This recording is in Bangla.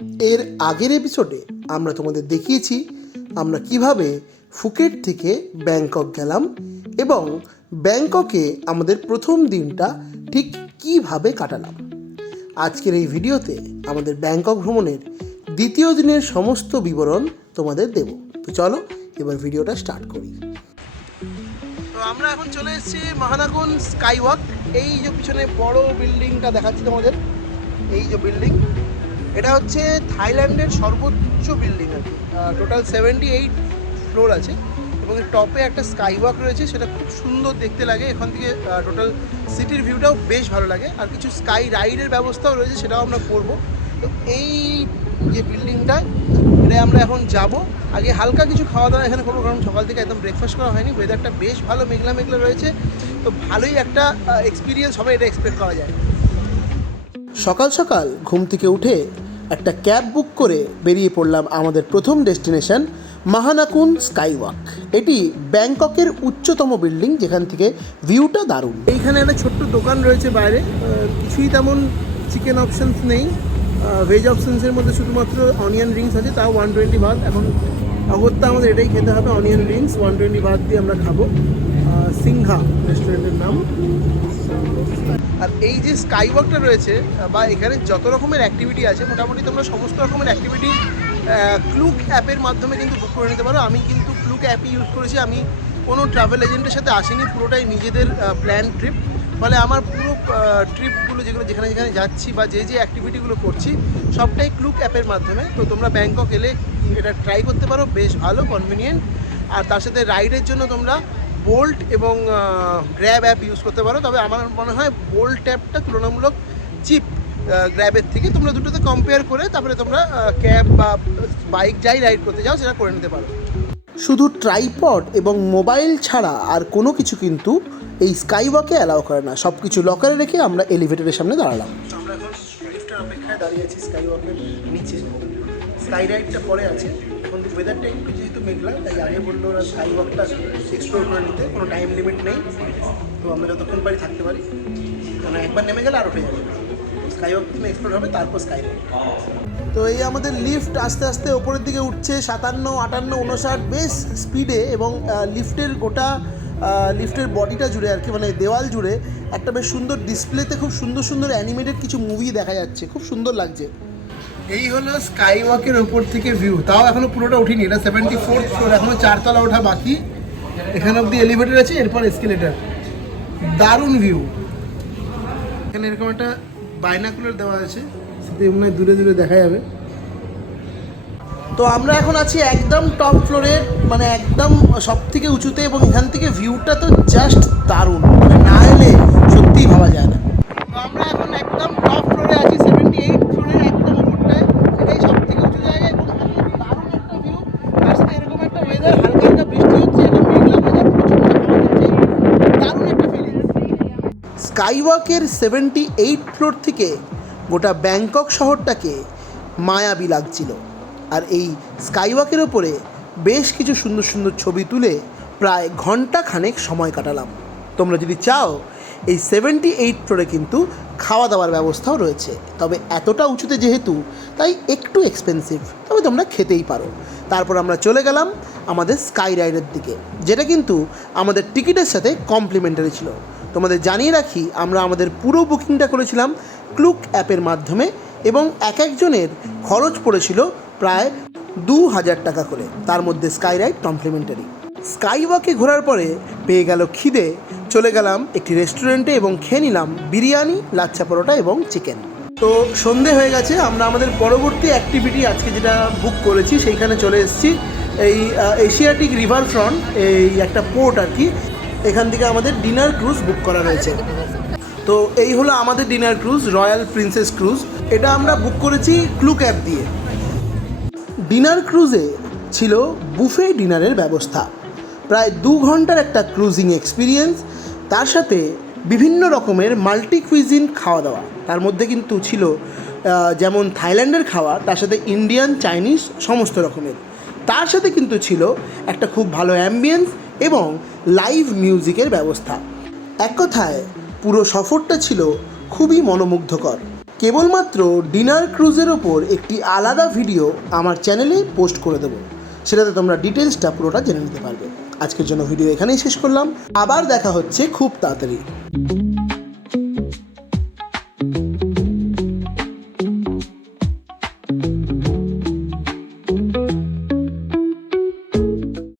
এর আগের এপিসোডে আমরা তোমাদের দেখিয়েছি আমরা কীভাবে ফুকেট থেকে ব্যাংকক গেলাম এবং ব্যাংককে আমাদের প্রথম দিনটা ঠিক কীভাবে কাটালাম। আজকের এই ভিডিওতে আমাদের ব্যাংকক ভ্রমণের দ্বিতীয় দিনের সমস্ত বিবরণ তোমাদের দেব। তো চলো এবার ভিডিওটা স্টার্ট করি। তো আমরা এখন চলে এসেছি মহানাগুন স্কাই ওয়াক এই যে পিছনে বড় বিল্ডিংটা দেখাচ্ছি তোমাদের। এই যে বিল্ডিং এটা হচ্ছে থাইল্যান্ডের সর্বোচ্চ বিল্ডিং আর কি। টোটাল সেভেন্টি এইট ফ্লোর আছে এবং এর টপে একটা স্কাই ওয়াক রয়েছে, সেটা খুব সুন্দর দেখতে লাগে। এখান থেকে টোটাল সিটির ভিউটাও বেশ ভালো লাগে। আর কিছু স্কাই রাইডের ব্যবস্থাও রয়েছে, সেটাও আমরা করব। তো এই যে বিল্ডিংটা এটা আমরা এখন যাব। আগে হালকা কিছু খাওয়া দাওয়া এখানে করব, কারণ সকাল থেকে একদম ব্রেকফাস্ট করা হয়নি। ওয়েদারটা বেশ ভালো, মেঘলা মেঘলা রয়েছে। তো ভালোই একটা এক্সপিরিয়েন্স হবে, এটা এক্সপেক্ট করা যায়। সকাল সকাল ঘুম থেকে উঠে একটা ক্যাব বুক করে বেরিয়ে পড়লাম আমাদের প্রথম ডেস্টিনেশন মাহানাকুন স্কাই ওয়াক এটি ব্যাংককের উচ্চতম বিল্ডিং, যেখান থেকে ভিউটা দারুণ। এইখানে একটা ছোট্ট দোকান রয়েছে বাইরে। কিছুই তেমন চিকেন অপশনস নেই। ভেজ অপশনসের মধ্যে শুধুমাত্র অনিয়ন রিংস আছে, তাও ওয়ান টোয়েন্টি ভাত এখন অগত্যা আমাদের এটাই খেতে হবে অনিয়ন রিংস ওয়ান টোয়েন্টি ভাত দিয়ে আমরা খাব। সিংহা রেস্টুরেন্টের নাম। আর এই যে স্কাই ওয়াকটা রয়েছে, বা এখানে যত রকমের অ্যাক্টিভিটি আছে, মোটামুটি তোমরা সমস্ত রকমের অ্যাক্টিভিটি ক্লুক অ্যাপের মাধ্যমে কিন্তু বুক করে নিতে পারো। আমি কিন্তু ক্লুক অ্যাপই ইউজ করেছি। আমি কোনো ট্রাভেল এজেন্টের সাথে আসিনি, পুরোটাই নিজেদের প্ল্যান ট্রিপ ফলে আমার পুরো ট্রিপগুলো যেগুলো যেখানে যেখানে যাচ্ছি বা যে যে অ্যাক্টিভিটিগুলো করছি, সবটাই ক্লুক অ্যাপের মাধ্যমে। তো তোমরা ব্যাংকক এলে এটা ট্রাই করতে পারো। বেশ ভালো কনভিনিয়েন্ট আর তার সাথে রাইডের জন্য তোমরা বোল্ট এবং গ্র্যাব অ্যাপ ইউজ করতে পারো। তবে আমার মনে হয় বোল্ট অ্যাপটা তুলনামূলক চিপ গ্র্যাবের থেকে। তোমরা দুটোতে কম্পেয়ার করে তারপরে তোমরা ক্যাব বা বাইক যাই রাইড করতে যাও সেটা করে নিতে পারো। শুধু ট্রাইপড এবং মোবাইল ছাড়া আর কোনো কিছু কিন্তু এই স্কাই ওয়াকে অ্যালাউ করে না। সব কিছু লকারে রেখে আমরা এলিভেটরের সামনে দাঁড়ালাম। আমরা এখন লিফটের অপেক্ষায় দাঁড়িয়ে আছি স্কাই ওয়াকের নিচে। স্কাই রাইডটা পরে আছে। এখন ওয়েদারটা একটু যেহেতু মেঘলা, তাই আগে বলল ওরা স্কাই ওয়াকটা এক্সপ্লোর করে নিতে, কোনো টাইম লিমিট নেই। তো আমরা যতক্ষণ পারি থাকতে পারি। কারণ একবার নেমে গেলে আর উঠে যাবে। স্কাই ওয়াক প্রথমে এক্সপ্লোর হবে, তারপর স্কাই রাইড তো এই আমাদের লিফট আস্তে আস্তে ওপরের দিকে উঠছে, সাতান্ন, আটান্ন উনষাট বেশ স্পিডে এবং লিফটের গোটা লিফটের বডিটা জুড়ে আর কি মানে দেওয়াল জুড়ে একটা বেশ সুন্দর ডিসপ্লেতে খুব সুন্দর সুন্দর অ্যানিমেটেড কিছু মুভি দেখা যাচ্ছে। খুব সুন্দর লাগছে। এই হলো স্কাই ওয়াকের ওপর থেকে ভিউ তাও এখনও পুরোটা উঠিনি, এটা সেভেন্টি ফোর্থ ফ্লোর এখনও চারতলা ওঠা বাকি। এখানে অব্দি এলিভেটর আছে, এরপর এসকেলেটার দারুণ ভিউ এখানে এরকম একটা বাইনাকুলার দেওয়া আছে সেটা মনে হয় দূরে দূরে দেখা যাবে। তো আমরা এখন আছি একদম টপ ফ্লোরে মানে একদম সব থেকে উঁচুতে এবং এখান থেকে ভিউটা তো জাস্ট দারুণ। মানে না এলে সত্যিই ভাবা যায় না তো আমরা এখন একদম টপ ফ্লোরে আছি সেভেন্টি এইট ফ্লোরের একদম উপরটায় এটাই সব থেকে উঁচু জায়গা এবং এখানে দারুণ একটা ভিউ তার সাথে এরকম একটা ওয়েদার হালকা হালকা বৃষ্টি হচ্ছে এটা মেঘলা ওয়েদার প্রচণ্ড হাওয়া দিচ্ছে দারুণ একটা ফিলিং স্কাইওয়াকের সেভেন্টি এইট ফ্লোর থেকে গোটা ব্যাংকক শহরটাকে মায়াবী লাগছিল। আর এই স্কাইওয়াকের ওপরে বেশ কিছু সুন্দর সুন্দর ছবি তুলে প্রায় ঘণ্টা খানেক সময় কাটালাম। তোমরা যদি চাও, এই সেভেন্টি এইট ফ্লোরে কিন্তু খাওয়া দাওয়ার ব্যবস্থাও রয়েছে। তবে এতটা উঁচুতে যেহেতু, তাই একটু এক্সপেন্সিভ তবে তোমরা খেতেই পারো। তারপর আমরা চলে গেলাম আমাদের স্কাই রাইডের দিকে, যেটা কিন্তু আমাদের টিকিটের সাথে কমপ্লিমেন্টারি ছিল। তোমাদের জানিয়ে রাখি, আমরা আমাদের পুরো বুকিংটা করেছিলাম ক্লুক অ্যাপের মাধ্যমে এবং এক একজনের খরচ পড়েছিল প্রায় দু হাজার টাকা করে, তার মধ্যে স্কাই রাইড কমপ্লিমেন্টারি। স্কাই ওয়াকে ঘোরার পরে পেয়ে গেল খিদে, চলে গেলাম একটি রেস্টুরেন্টে এবং খেয়ে নিলাম বিরিয়ানি লাচ্ছা পরোটা এবং চিকেন। তো সন্ধে হয়ে গেছে, আমরা আমাদের পরবর্তী অ্যাক্টিভিটি আজকে যেটা বুক করেছি, সেইখানে চলে এসেছি। এই এশিয়াটিক রিভার ফ্রন্ট এই একটা পোর্ট আর কি। এখান থেকে আমাদের ডিনার ক্রুজ বুক করা রয়েছে। তো এই হলো আমাদের dinner cruise royal princess cruise এটা আমরা বুক করেছি ক্লুক অ্যাপ দিয়ে। ডিনার ক্রুজে ছিল বুফে ডিনারের ব্যবস্থা। প্রায় দু ঘণ্টার একটা ক্রুজিং এক্সপিরিয়েন্স তার সাথে বিভিন্ন রকমের মাল্টি কুইজিন খাওয়া দাওয়া। তার মধ্যে কিন্তু ছিল যেমন থাইল্যান্ডের খাওয়া, তার সাথে ইন্ডিয়ান চাইনিজ সমস্ত রকমের। তার সাথে কিন্তু ছিল একটা খুব ভালো অ্যাম্বিয়েন্স এবং লাইভ মিউজিকের ব্যবস্থা। এক কথায়, পুরো সফরটা ছিল খুবই মনোমুগ্ধকর। কেবলমাত্র ডিনার ক্রুজের ওপর একটি আলাদা ভিডিও আমার চ্যানেলে পোস্ট করে দেবো। সেটাতে তোমরা ডিটেলসটা পুরোটা জেনে নিতে পারবে। আজকের জন্য ভিডিও এখানেই শেষ করলাম। আবার দেখা হচ্ছে খুব তাড়াতাড়ি।